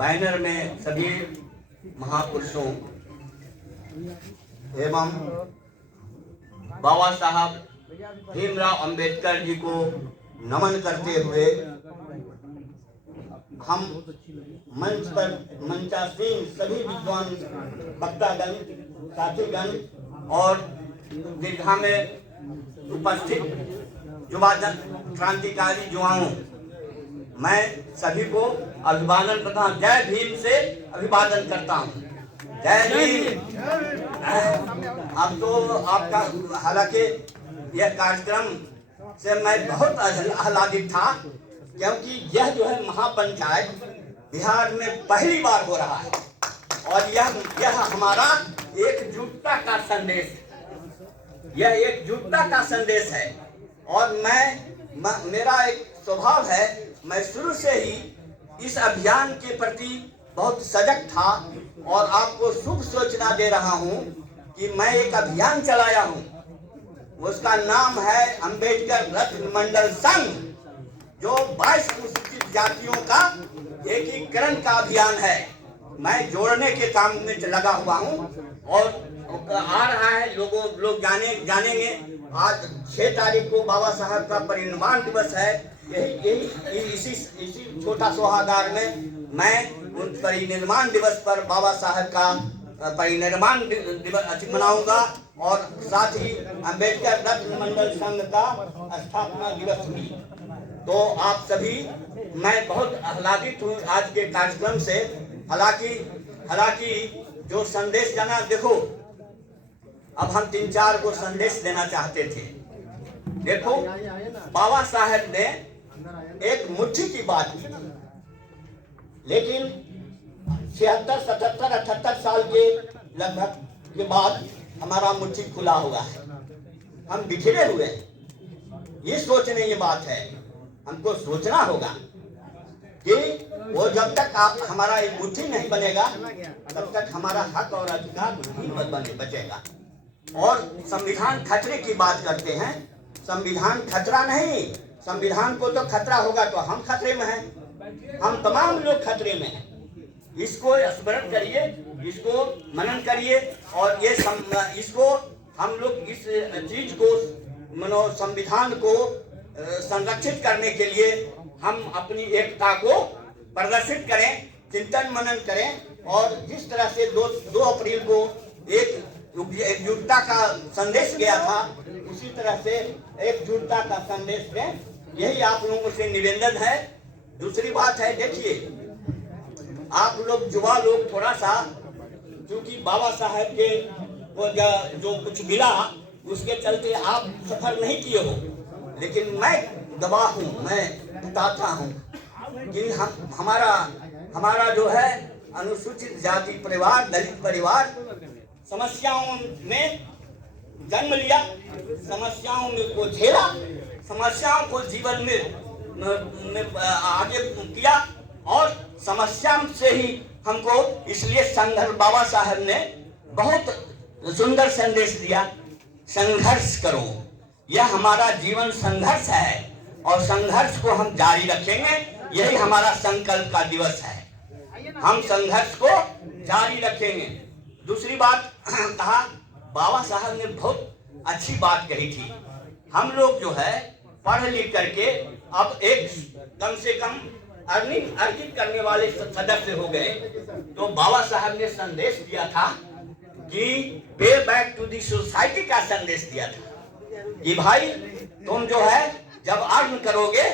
Banner में सभी महापुरुषों एवं बाबा साहब भीमराव अंबेडकर जी को नमन करते हुए हम मंच पर मंचासीन सभी विद्वान वक्तागण, साथीगण और दीर्घा में उपस्थित युवा क्रांतिकारी युवाओं, मैं सभी को अभिवादन करता हूँ। जय भीम से अभिवादन करता हूँ। जय भीम। अब तो आपका, हालांकि यह कार्यक्रम से मैं बहुत आह्लादित था, क्योंकि यह जो है महापंचायत बिहार में पहली बार हो रहा है और यह हमारा एकजुटता का संदेश है। यह एकजुटता का संदेश है और मेरा एक स्वभाव है, मैं शुरू से ही इस अभियान के प्रति बहुत सजग था और आपको शुभ सूचना दे रहा हूं कि मैं एक अभियान चलाया हूं। उसका नाम है अंबेडकर रत्न मंडल संघ, जो 22 अनुसूचित जातियों का एकीकरण का अभियान है। मैं जोड़ने के काम में लगा हुआ हूं और आ रहा है, लोग जानेंगे। आज 6 तारीख को बाबा साहब का परिनिर्वाण दिवस है। इसी छोटा सौहागार में मैं उन परिनिर्वाण दिवस पर बाबा साहब का परिनिर्वाण दिवस मनाऊंगा और साथ ही अंबेडकर रत्न मंडल संघ का स्थापना दिवस भी। तो आप सभी, मैं बहुत आह्लादित हूँ आज के कार्यक्रम से। हालांकि जो संदेश जाना, देखो अब हम 3-4 को संदेश देना चाहते थे। देखो, बाबा साहब ने एक मुट्ठी की बात की, लेकिन 76, 77, 78 साल के लगभग के बाद हमारा मुट्ठी खुला हुआ है, हम बिखरे हुए हैं। ये सोचने की बात है, हमको सोचना होगा कि वो जब तक हमारा एक मुट्ठी नहीं बनेगा तब तक हमारा हक और अधिकार नहीं बचेगा। और संविधान खतरे की बात करते हैं, संविधान खतरा नहीं। संविधान को तो खतरा होगा तो हम खतरे में हैं, हम तमाम लोग खतरे में हैं। इसको स्मरण करिए, इसको मनन करिए और इसको हम लोग इस चीज को, संविधान को संरक्षित करने के लिए हम अपनी एकता को प्रदर्शित करें, चिंतन मनन करें और जिस तरह से 2 अप्रैल को एकजुटता का संदेश गया था, उसी तरह से एकजुटता का संदेश दें, यही आप लोगों से निवेदन है। दूसरी बात है, देखिए आप लोग युवा लोग थोड़ा सा, क्योंकि बाबा साहब के वो जो कुछ मिला उसके चलते आप सफर नहीं किए हो, लेकिन मैं गवाह हूँ, मैं बताता हूँ कि हमारा जो है अनुसूचित जाति परिवार, दलित परिवार समस्याओं में जन्म लिया, समस्याओं में को झेला, समस्याओं को जीवन में आगे किया और समस्या से ही हमको, इसलिए संघर्ष, बाबा साहब ने बहुत सुंदर संदेश दिया, संघर्ष करो। यह हमारा जीवन संघर्ष है और संघर्ष को हम जारी रखेंगे, यही हमारा संकल्प का दिवस है। हम संघर्ष को जारी रखेंगे। दूसरी बात कहा, बाबा साहब ने बहुत अच्छी बात कही थी। हम लोग जो है पढ़ लिख करके अब एक कम से कम अर्जित करने वाले सदस्य हो गए, तो बाबा साहब ने संदेश दिया था कि पे बैक टू दी सोसाइटी का संदेश दिया था कि भाई तुम जो है जब अर्न करोगे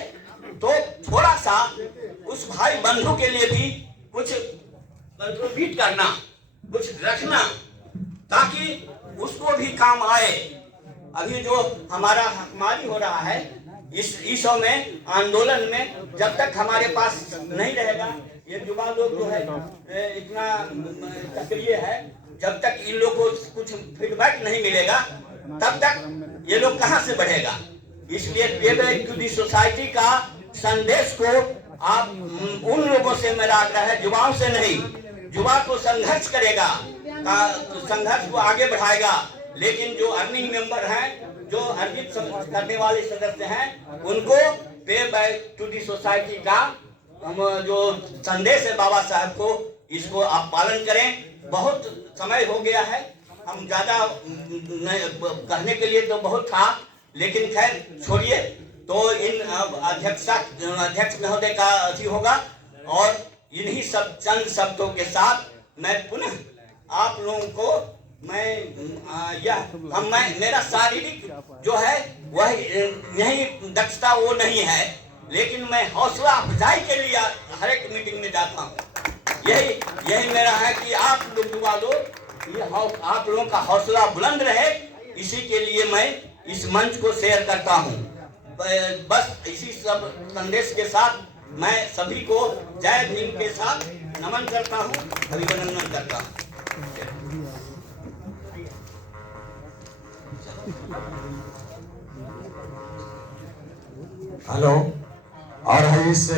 तो थोड़ा सा उस भाई बंधु के लिए भी कुछ कंट्रीब्यूट करना, कुछ रखना, ताकि उसको भी काम आए। अभी जो हमारा हकमारी हो रहा है इस में आंदोलन में, जब तक हमारे पास नहीं रहेगा, ये युवा लोग जो है इतना सक्रिय है, जब तक इन लोग को कुछ फीडबैक नहीं मिलेगा तब तक ये लोग कहां से बढ़ेगा। इसलिए पे बैक टू दी सोसाइटी का संदेश को आप उन लोगों से मेरा आग्रह है, युवाओं से नहीं। युवा तो संघर्ष करेगा, संघर्ष को आगे बढ़ाएगा, लेकिन जो अर्निंग मेंबर हैं, जो अर्जित करने वाले सदस्य हैं, उनको पे बैक टू दी सोसाइटी का हम जो संदेश है बाबा साहब को, इसको आप पालन करें। बहुत समय हो गया है, हम ज्यादा कहने के लिए तो बहुत था, लेकिन खैर छोड़िए। तो इन अध्यक्ष महोदय का अथी होगा, और इन्हीं सब चंद शब्दों के साथ मैं पुनः आप लोगों को मेरा शारीरिक जो है वह यही दक्षता वो नहीं है, लेकिन मैं हौसला अफजाई के लिए हर एक मीटिंग में जाता हूँ। यही मेरा है कि आप लोग दुआ दो, आप लोगों का हौसला बुलंद रहे, इसी के लिए मैं इस मंच को शेयर करता हूँ। बस इसी सब संदेश के साथ मैं सभी को जय भीम के साथ नमन करता हूँ, अभिनंदन करता हूँ। हेलो, और है इस